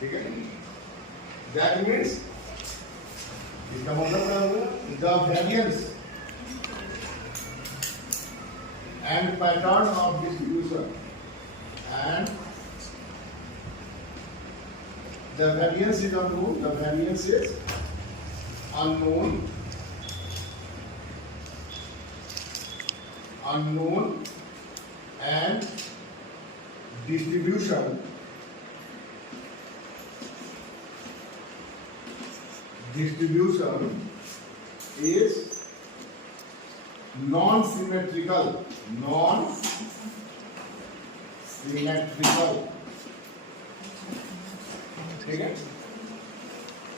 ठीक है, that means इसका मतलब क्या होगा, the variance and pattern of distribution and the variance is unknown, the variance is unknown and distribution is non-symmetrical. ठीक है,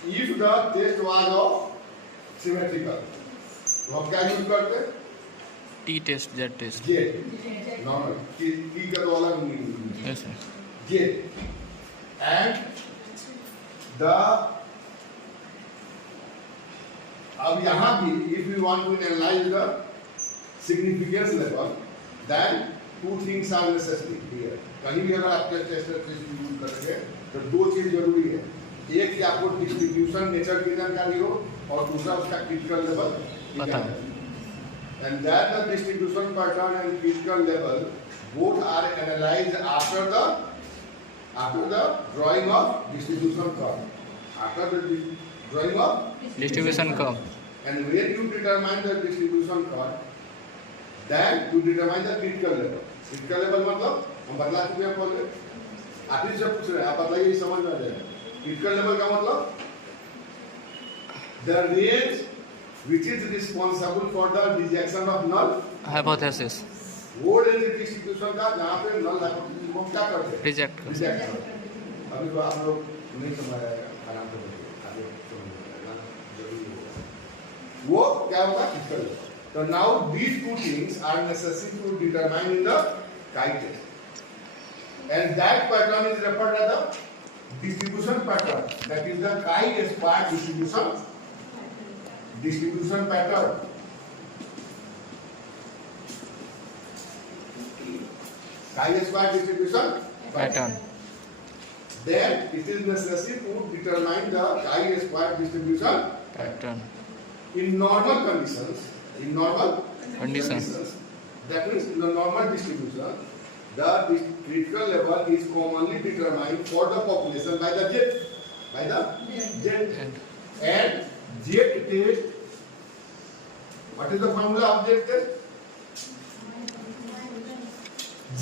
if the test was of symmetrical, तो हम क्या यूज करते हैं, T test, Z test. Z normal, T का तो अलग मीनिंग है, जेड एंड द, अब यहाँ भी if you want to analyze the significance level, then two things are necessary here. कहीं भी अगर आप टेस्ट यूज करेंगे तो दो चीज जरूरी है, एक कि आपको डिस्ट्रीब्यूशन नेचर की जानकारी हो और दूसरा उसका क्रिटिकल लेवल पता है। And that the distribution pattern and critical level both are analyzed after the drawing of distribution curve. After the drawing of distribution curve. And when you determine the distribution curve, then you determine the critical level. Critical level मतलब हम बदला चुके हैं पहले, आप ही से पूछ रहे हैं, आप बताइए समझ में आ जाएगा। Critical level का मतलब the range which is responsible for the rejection of null hypothesis, वो रेंज डिस्ट्रीब्यूशन का जहाँ पे नल हाइपोथेसिस को क्या करते हैं, रिजेक्ट करते हैं। अभी तो आप लोग नहीं समझ आएगा, आराम से बोलिए, आगे समझ जरूरी होगा वो क्या होगा, क्रिटिकल। तो now these two things are necessary to determine in the chi test, and that pattern is referred as the distribution pattern, that is the chi-square distribution pattern. Chi-square distribution pattern. Then it is necessary to determine the chi-square distribution pattern in normal conditions. In normal conditions, that means in the normal distribution, the critical level is commonly determined for the population by the Z. And Z test. What is the formula of Z test?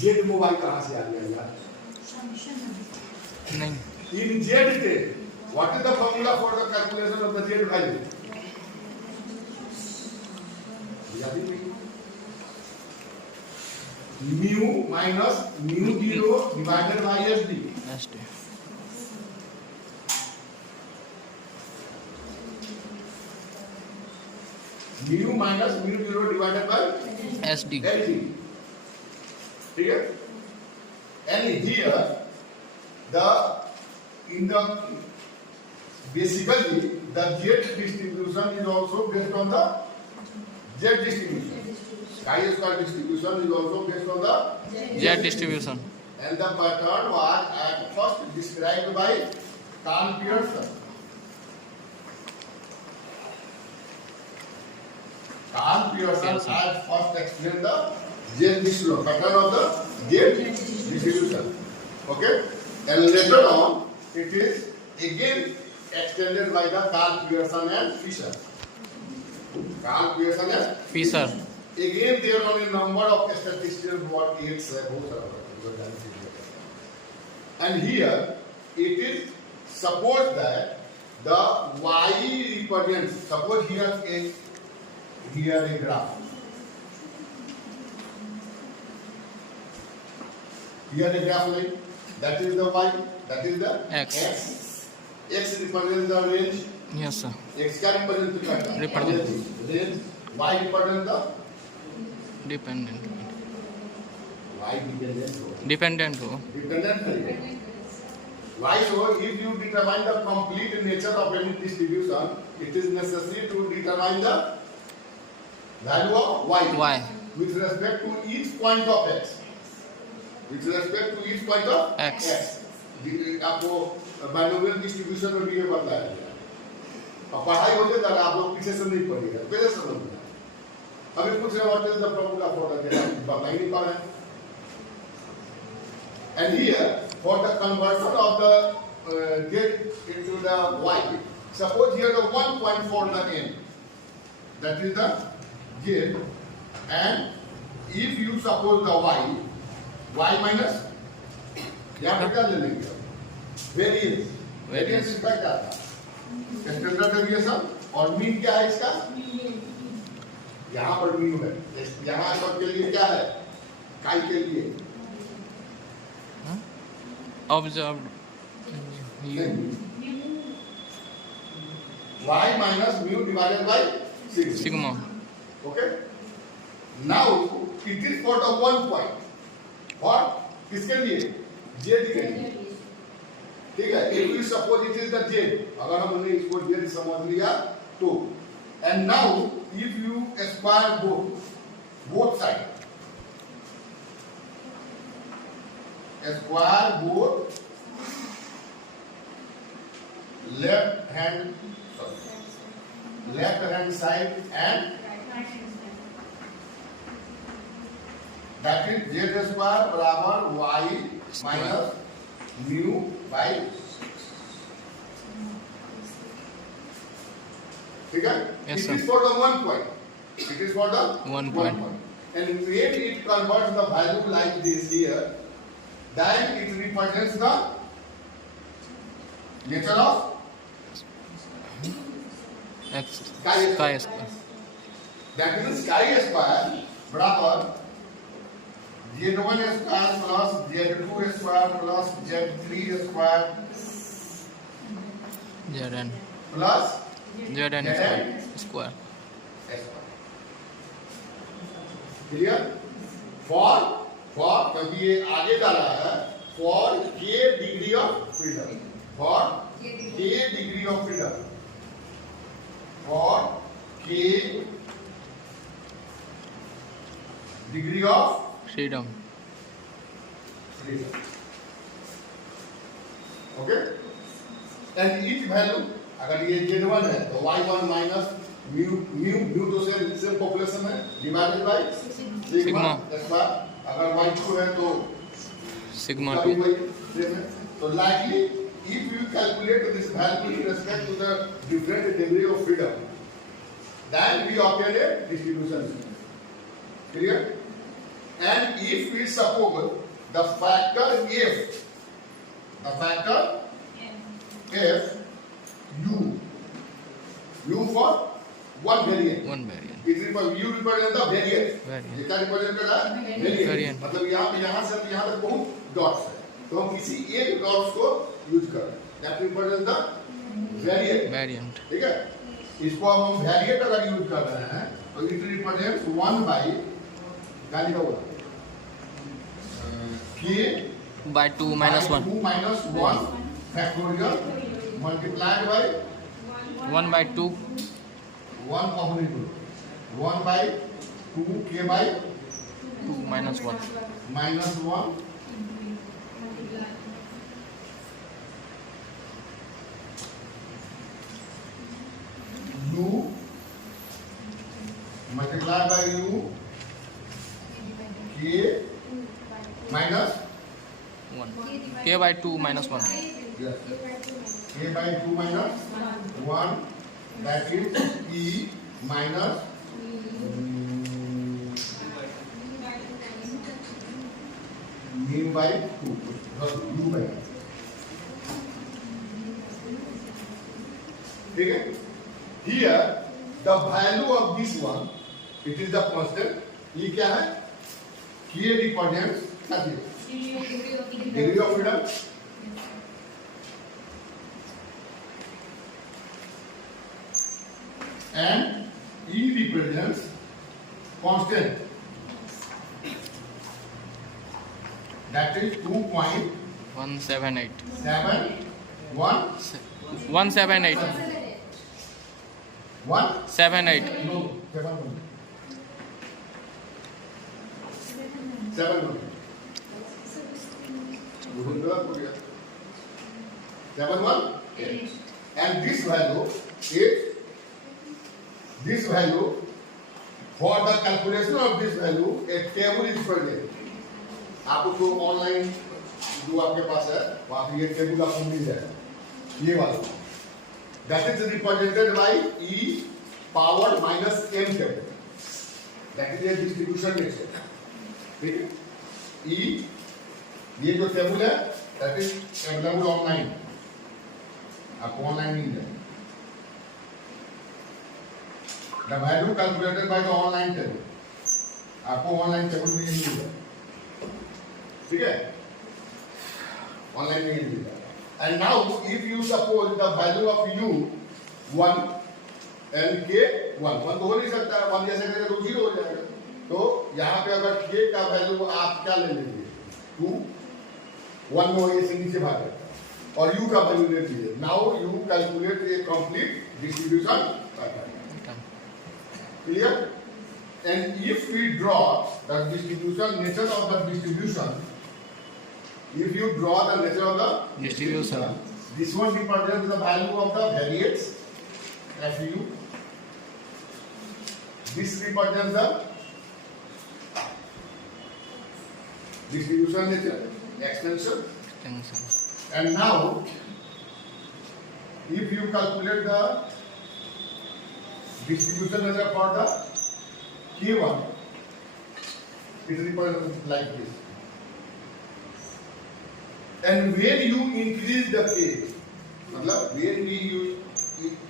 Z mobile कहाँ से आ गया यार? नहीं। In Z test, what is the formula for the calculation of the Z value? Mu minus mu0 divided by SD. Mu minus mu0 divided by SD. ठीक है? And here basically the Z distribution is also based on the Z distribution. Chi-square distribution is also based on the Z distribution. And the pattern was at first described by Carl Pearson. Carl Pearson had first explained the Z distribution, pattern of the Z distribution. Okay? And later on, it is again extended by the Carl Pearson and Fisher. Carl Pearson and Fisher. Again, there are a number of statistics what it said. And here, it is suppose that the y represents, suppose here a graph. Here a graph line, that is the y, that is the X. X represents the range. Yes, sir. X can represent the pattern. Range. Y represents the dependent. Y dependent. Dependent. Why so? If you determine the complete nature of any distribution, it is necessary to determine the value of y. With respect to each point of x. With respect to each point of x. आपको binomial distribution में भी ये बताया गया। और पढ़ाई होते तो आप लोग पीछे से नहीं पढ़िएगा, पहले से समझना। अभी पूछ रहे what is the formula for the gate, बता ही नहीं पा रहे हैं। And here, for the conversion of the z into the y, suppose here the 1 point for the n, that is the z, and if you suppose the y minus, यहाँ पे क्या ले लेंगे? वेरिएंस इसका क्या था? स्टैंडर्ड डेविएशन, और mean क्या है इसका? यहाँ पर मीन है, यहाँ पर के लिए क्या है? काई के लिए observed y minus mu divided by sigma. Okay. Now it is for the 1 point. और किसके लिए? z के लिए। ठीक है। If you suppose it is the z, अगर हमने इसको z समझ लिया तो, and now if you square both sides, square both left hand side and that is z square बराबर y minus mu by, ठीक है? Yes, it sir. is for the 1 point. It is for the 1 point. And when it converts the value like this here, then it represents the nature of sky square. that is sky square बराबर z1 square plus z2 square plus z3 square Zn plus Zn square. Clear? For क्योंकि ये आगे जा रहा है, for k degree of freedom, for k degree of freedom, for k degree of Freedom. Okay. And each value, अगर ये z1 है तो y1 माइनस म्यू तो सेम पॉपुलेशन है डिवाइडेड बाय सिग्मा स्क्वायर, अगर y2 है तो Sigma 2. So likely, if you calculate this value in respect to the different degree of freedom, then we obtain a distribution. Clear? And if we suppose the factor f u for one variant. One variant. It represents u represents the variant. जितना represent कर रहा है variant. मतलब यहाँ से यहाँ तक बहुत डॉट्स है, तो हम किसी एक डॉट्स को यूज कर रहे हैं. That represents the variant. ठीक है? इसको हम variant अगर यूज कर रहे हैं तो it represents 1 by क्या लिखा हुआ? k by 2 minus 1. 2 minus 1 factorial multiplied by 1 by 2. 1 component 1 by 2 k by 2 minus 1. minus 1 u multiplied by u k minus 1. K by 2 minus 1. yes, k by 2 minus 1, that is e minus mu by 2 u by, ठीक है? Here the value of this one, it is the constant. ये क्या है? k represents क्या है? Degree of freedom. And E represents constant. That is 178. 2.71. 178. 78. No, 7. 7 1 8. And this value for the calculation of this value a table is present. आपको online जो आपके पास है वहाँ पे ये टेबल आपको मिल जाएगा, ये वाला that is represented by e power minus m table. That is a distribution nature. ठीक है, e ये जो टेबल है that is available online, आपको ऑनलाइन मिल जाएगा. The value calculated by the online table, आपको ऑनलाइन टेबल में मिल जाएगा. ठीक है, ऑनलाइन में मिल जाएगा. And now if you suppose the value of u 1 and k 1 तो हो नहीं सकता, 1 जैसे करेंगे तो 0 हो जाएगा. तो यहाँ पे अगर k का वैल्यू आप क्या ले लीजिए 2 1 में ये से नीचे भाग जाता है और u का वैल्यू ले लीजिए. Now you calculate a complete distribution pattern. Clear? And if we draw the distribution nature of the distribution, if you draw the nature of the distribution, this one represents the value of the variates FU. This represents the distribution nature extension. And now, if you calculate the distribution nature for the K1, it represents like this. And when you increase the k, मतलब when you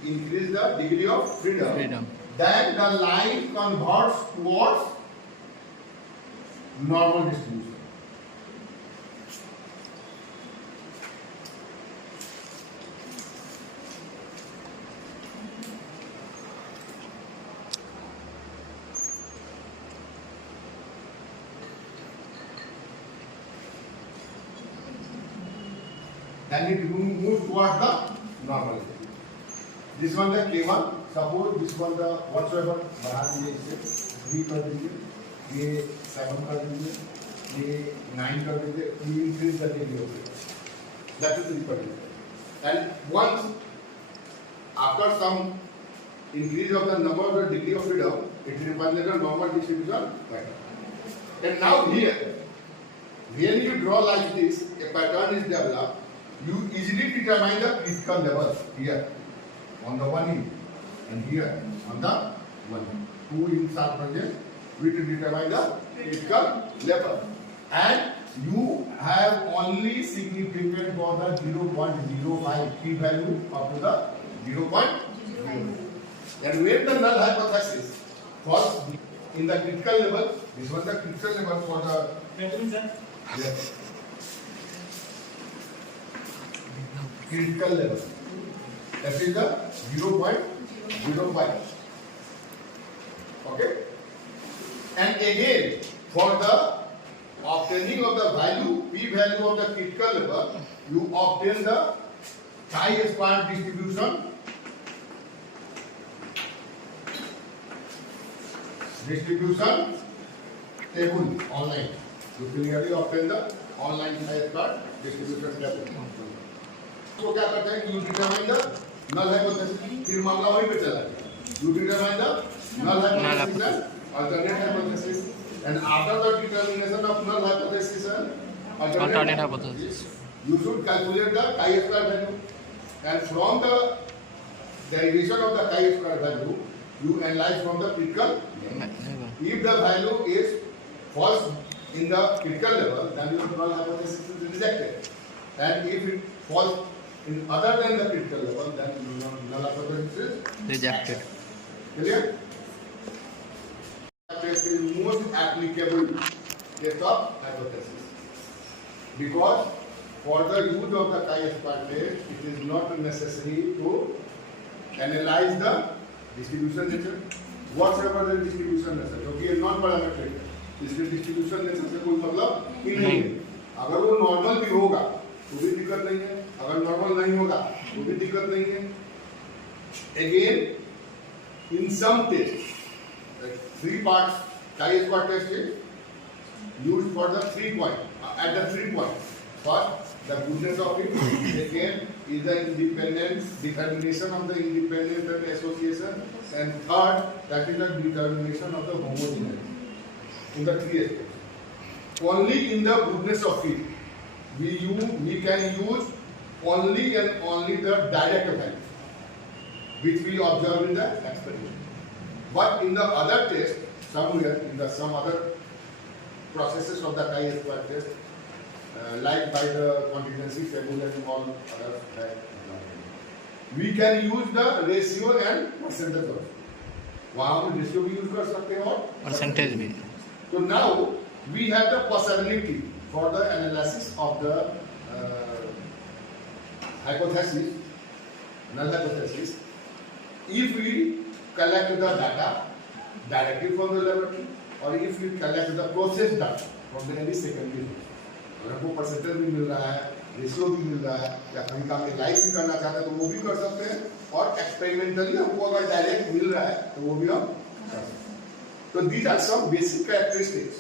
increase the degree of freedom, then the line converts towards normal distribution. Then it moves towards the normal. This one the K1. Suppose this one the whatsoever बढ़ा दीजिए, इसे 3 कर दीजिए, ये 7 कर दीजिए, ये 9 कर दीजिए. You increase the degree of freedom. That is the requirement. And once after some increase of the number of the degree of freedom, it represents a normal distribution pattern. And now here, when you draw like this, a pattern is developed. You easily determine the critical level here on the one end and here on the one end. 2 ends are present. We will determine the critical level, and you have only significant for the 0.05 p value up to the 0.05. And when the null hypothesis falls in the critical level, this was the critical level for the yes. Critical level, that is the 0.05. Okay, and again for the obtaining of the value p value of the critical level, you obtain the chi-square distribution table online. You clearly obtain the online chi-square distribution table. तो क्या करते हैं, you determine the null hypothesis. फिर मामला वहीं पे चला जाएगा. You determine the null hypothesis and alternate hypothesis. And after the determination of null hypothesis and alternate hypothesis, you should calculate the chi-square value. And from the derivation of the chi-square value, you analyze from the critical level. If the value is false in the critical level, then your null hypothesis is rejected. And if it falls in other than the critical level, then null hypothesis is rejected. Clear? Test is most applicable case of hypothesis, because for the use of the chi-square test, it is not necessary to analyze the distribution nature, whatsoever the distribution nature, क्योंकि ये non parametric है, इसके distribution nature से कोई मतलब ही नहीं है. अगर वो नॉर्मल भी होगा तो भी दिक्कत नहीं है, अगर नॉर्मल नहीं होगा तो भी दिक्कत नहीं है. Again, in some tests, like 3 parts chi-square test is used for the 3 point at the 3 point. First, the goodness of it. Second, is the independent determination of the independent and association, and third, that is the determination of the homogeneity. In the three aspects. Only in the goodness of fit, we can use only and only the direct value, which we observe in the experiment. But in the other test, somewhere in some other processes of the chi-square test, like by the contingency table and all other, we can use the ratio and percentage also. वहाँ हम ratio भी use कर सकते हैं और percentage भी. So now we have the possibility for the analysis of the hypothesis, null hypothesis. If we collect the data directly from the laboratory, or if we collect the process data from the any secondary source, अगर हमको percentage भी मिल रहा है, ratio भी मिल रहा है, या कहीं का हम लाइव भी करना चाहते हैं तो वो भी कर सकते हैं, और एक्सपेरिमेंटली हमको अगर डायरेक्ट मिल रहा है तो वो भी हम कर सकते हैं. So these are some basic characteristics.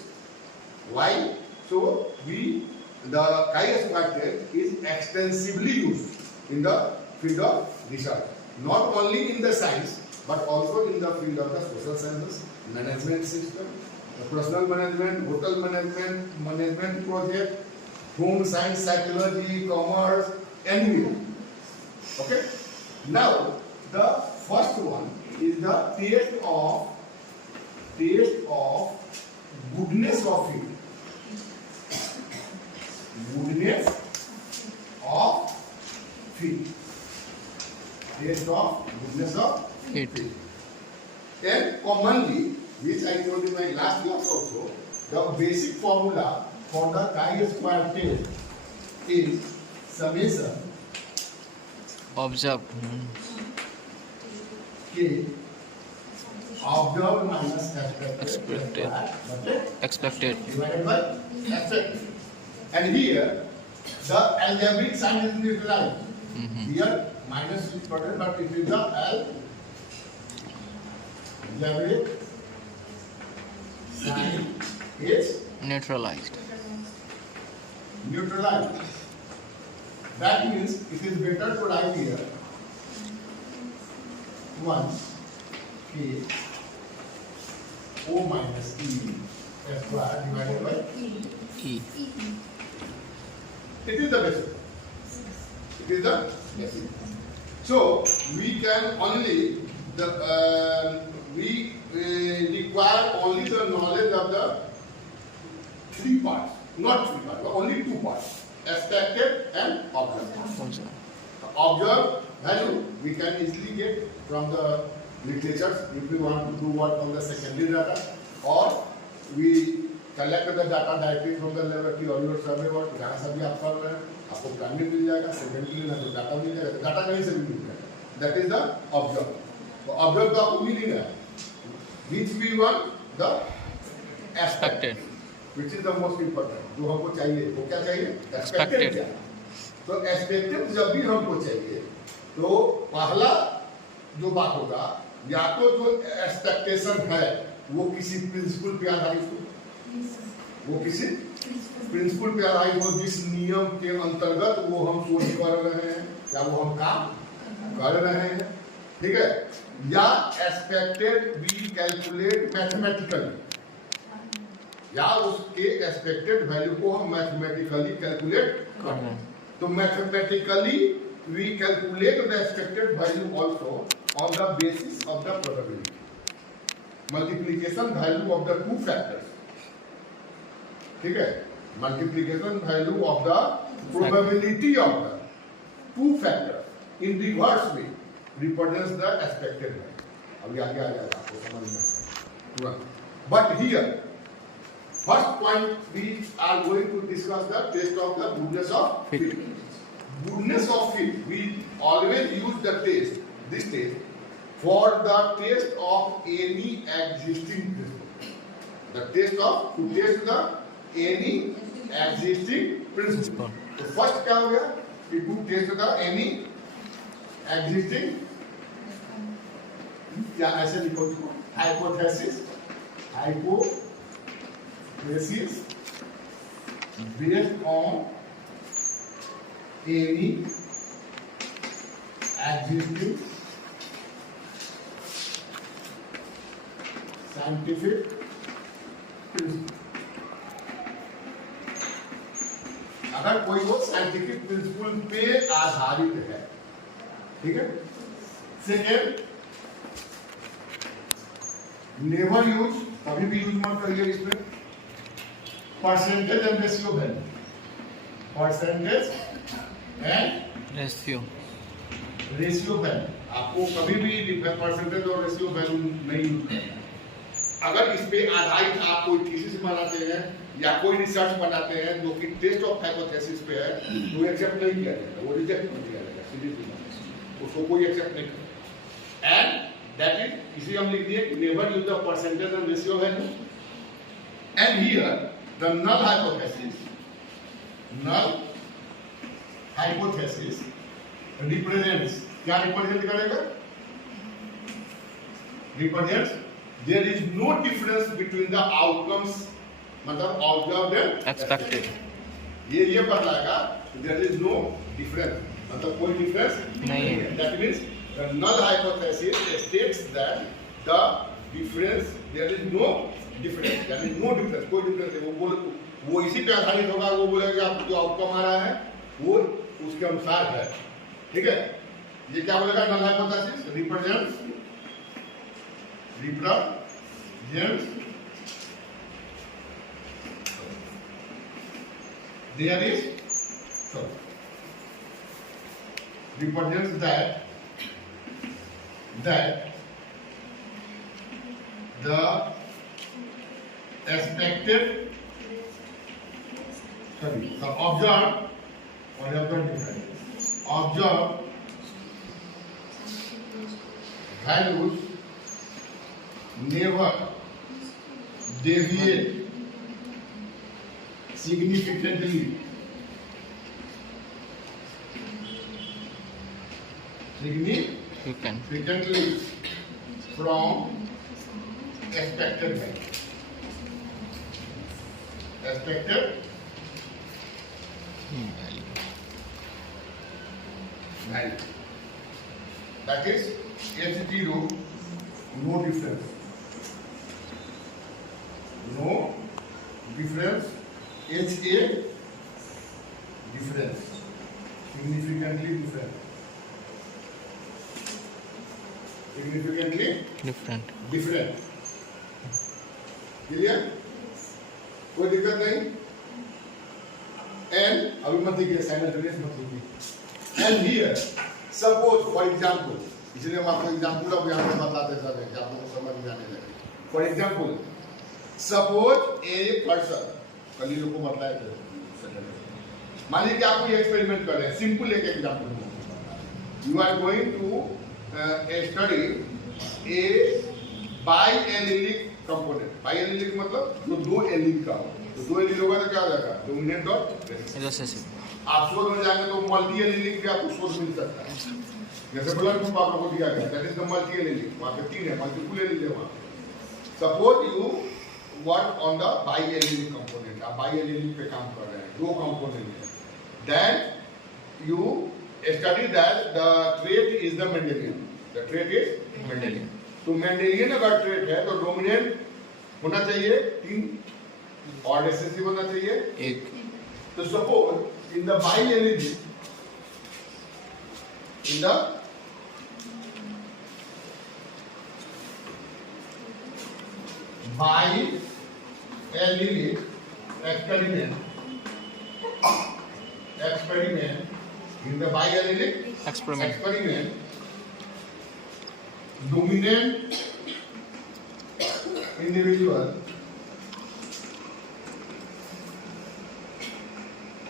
Why? So the chi-square test is extensively used in the field of research, not only in the science but also in the field of the social sciences, management system, personal management, hotel management, management project, home science, psychology, commerce, anywhere. Okay. Now the first one is the test of goodness of fit. Goodness of fit. Test of goodness of Fit. fit. And commonly, which I told in my last class also, the basic formula for the chi-square test is summation Observed. K observed minus Expected. Expected. divided by expected. And here the algebraic sign is neutralized. Here minus is present, but it is the algebraic sign is Neutralized. neutralized. That means it is better to write here 1 K O minus E square divided by E. It is the basic. It is the basic. So we can only we require only the knowledge of the three parts, not three parts, but only two parts: expected and observed. Observed. Observed value we can easily get from the literatures if we want to do work on the secondary data, or we collect the data directly from the laboratory or your survey work. जहाँ से भी आप कर रहे हैं आपको primary मिल जाएगा, secondary ना तो डाटा मिल जाएगा, डाटा कहीं से भी मिल जाएगा. That is the observed. तो observed तो आपको मिल ही रहा है. Which we want the expected, which is the most important. जो हमको चाहिए वो क्या चाहिए? Expected. तो expected जब भी हमको चाहिए तो पहला जो बात होगा, या तो जो एक्सपेक्टेशन है वो किसी प्रिंसिपल पे आधारित हो, वो किसी प्रिंसिपल पे आधारित हो जिस नियम के अंतर्गत वो हम सोच कर रहे हैं या वो हम काम कर रहे हैं, ठीक है, या एक्सपेक्टेड वी कैलकुलेट मैथमेटिकली, या उसके एक्सपेक्टेड वैल्यू को हम मैथमेटिकली कैलकुलेट कर रहे हैं. तो mathematically we calculate the expected value also on the basis of the probability. Multiplication value of the two factors. ठीक है? Multiplication value of the probability of the two factors in reverse way represents the expected value. अभी आगे आ जाएगा आपको समझ में तुरंत. But here, first point we are going to discuss the test of the goodness of fit. Goodness of fit, we always use the test, this test, for the test of any existing principle. The test of, to test the any existing principle. So first क्या हो गया? We do test the any existing, क्या ऐसे लिखो इसको? Hypothesis based on any existing scientific principle. अगर कोई वो साइंटिफिक प्रिंसिपल पे आधारित है, ठीक है। सेकेंड, नेवर यूज, कभी भी यूज मत करिए इसमें percentage and ratio value, percentage and ratio ratio value, आपको कभी भी परसेंटेज और रेशियो वैल्यू नहीं यूज करना। अगर इस पे आधारित आप कोई थीसिस बनाते हैं या कोई रिसर्च बनाते हैं जो कि टेस्ट ऑफ हाइपोथेसिस पे है, तो एक्सेप्ट नहीं किया जाएगा, वो रिजेक्ट कर दिया जाएगा, सीधे उसको कोई एक्सेप्ट नहीं करेगा। एंड दैट इज, इसी हम लिख दिए never use the percentage and ratio value. And here the null hypothesis, null hypothesis represents, क्या रिप्रेजेंट करेगा? Represents there is no difference between the outcomes, मतलब observed and एक्सपेक्टेड ये बतलाएगा there is no difference, मतलब कोई difference नहीं है। That means the null hypothesis states that the difference, there is no difference, there is no difference, कोई difference नहीं। वो इसी पे आधारित होगा, वो बोलेगा आपको जो आउटकम आ रहा है वो उसके अनुसार है, ठीक है। ये क्या बोलेगा? null hypothesis represents there is represents that the expected, the observed values never deviate significantly from expected value. Expected value. That is H0, no difference. No difference. HA, difference. Significantly different. Significantly different. Clear? कोई दिक्कत नहीं। And अभी मत देखिए, simultaneous मत देखिए। And here, suppose for example, इसलिए हम आपको एग्जाम्पल अब यहाँ पे बताते सब हैं, आपको समझ में आने लगे। For example, suppose a person, कल ही लोग को बताया था, मान लीजिए कि आप कोई एक्सपेरिमेंट कर रहे हैं, सिंपल एक example. You are going to study a biallelic component. Biallelic मतलब जो दो एलिक का हो, तो दो एलिक होगा तो क्या हो जाएगा? डोमिनेंट और रिसेसिव। आप शोध में जाएंगे तो मल्टी एलिक भी आपको शोध मिल सकता है। जैसे ब्लड ग्रुप आपको दिया गया, that is the multi allelic, वहाँ पे 3 है, मल्टीपल एलिक है वहाँ पे। Suppose you work on the biallelic component, आप बाइएलिक पे काम कर रहे हैं, दो कंपोनेंट है। Then you study that the trait is the Mendelian. The trait is Mendelian. तो Mendelian अगर trait है तो dominant होना चाहिए 3 और recessive होना चाहिए 1। तो suppose in the biallelic, in the biallelic experiment in the biallelic experiment, dominant individual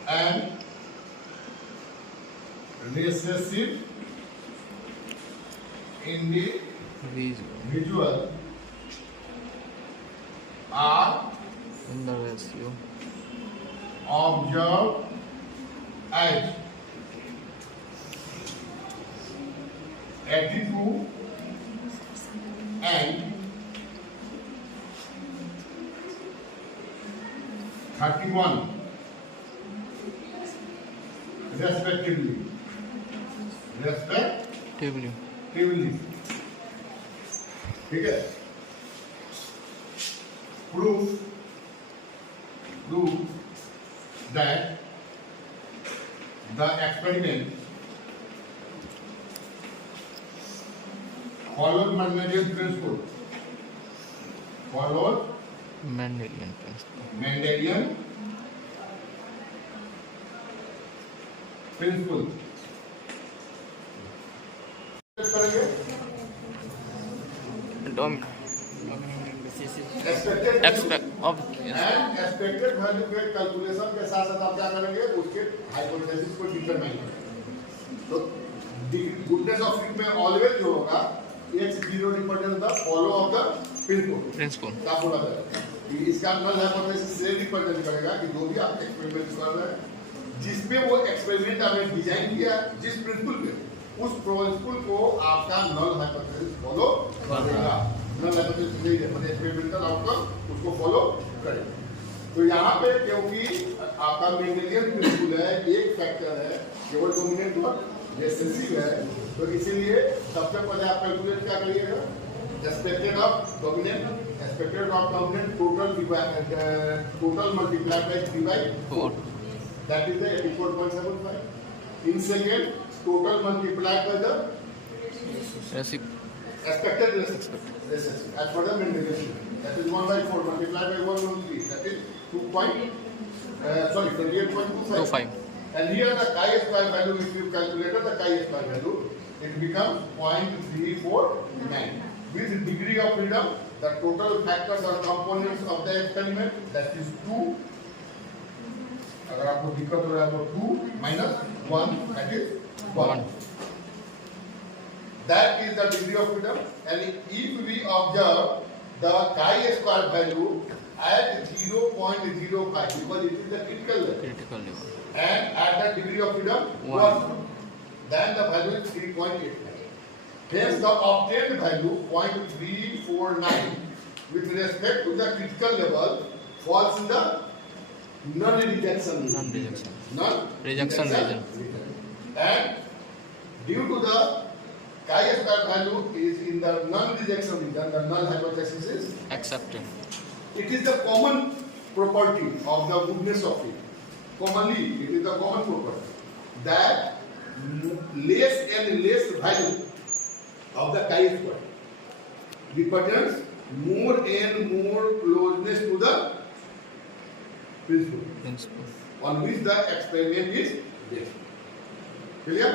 and recessive individual are in the ratio observed as 82 and 31 respectively. Table ठीक है. Prove that the experiment followed Mendelian principle. Followed Mendelian principle. Mendelian principle. करेंगे. Expected value के calculation के साथ साथ आप क्या करेंगे, उसके हाइपोथेसिस को डिटरमाइन करेंगे. तो गुडनेस ऑफ फिट में ऑलवेज जो होगा x0 represent the follow of the principle. क्या बोला जाएगा कि इसका नल हाइपोथेसिस से रिप्रेजेंट करेगा कि जो भी आप एक्सपेरिमेंट कर रहे हैं, जिसपे वो एक्सपेरिमेंट आपने डिजाइन किया, जिस प्रिंसिपल पे, उस प्रिंसिपल को आपका नल हाइपोथेसिस फॉलो करेगा. नल हाइपोथेसिस नहीं है, मतलब एक्सपेरिमेंटल आउटकम उसको फॉलो करेगा. तो यहाँ पे क्योंकि आपका मेंडेलियन प्रिंसिपल है, एक फैक्टर है, केवल डोमिनेंट और रिसेसिव है, तो इसीलिए सबसे पहले आप कैलकुलेट क्या करिएगा, expected of dominant, expected of dominant total multiplied by 3/4, that is the 84.75. In second, total multiplied by the expected recessive as per the Mendelian. That is 1/4 multiplied by 113. That is 28.25. And here the chi-square value, if you calculated the chi-square value, it becomes 0.349. With degree of freedom, the total factors or components of the experiment, that is 2. अगर आपको दिक्कत हो रहा है तो 2 minus 1, that is 1. That is the degree of freedom. And if we observe the chi-square value at 0.05, because it is the critical level, and at the degree of freedom 1, then the value is 3.85. Hence the obtained value 0.349 with respect to the critical level falls in the non-rejection region. And due to the chi-square value is in the non-rejection region, the null hypothesis is accepted. It is the common property of the goodness of it. Commonly, it is the common property that less and less value of the chi-square represents more and more closeness to the principle on which the experiment is based. Clear?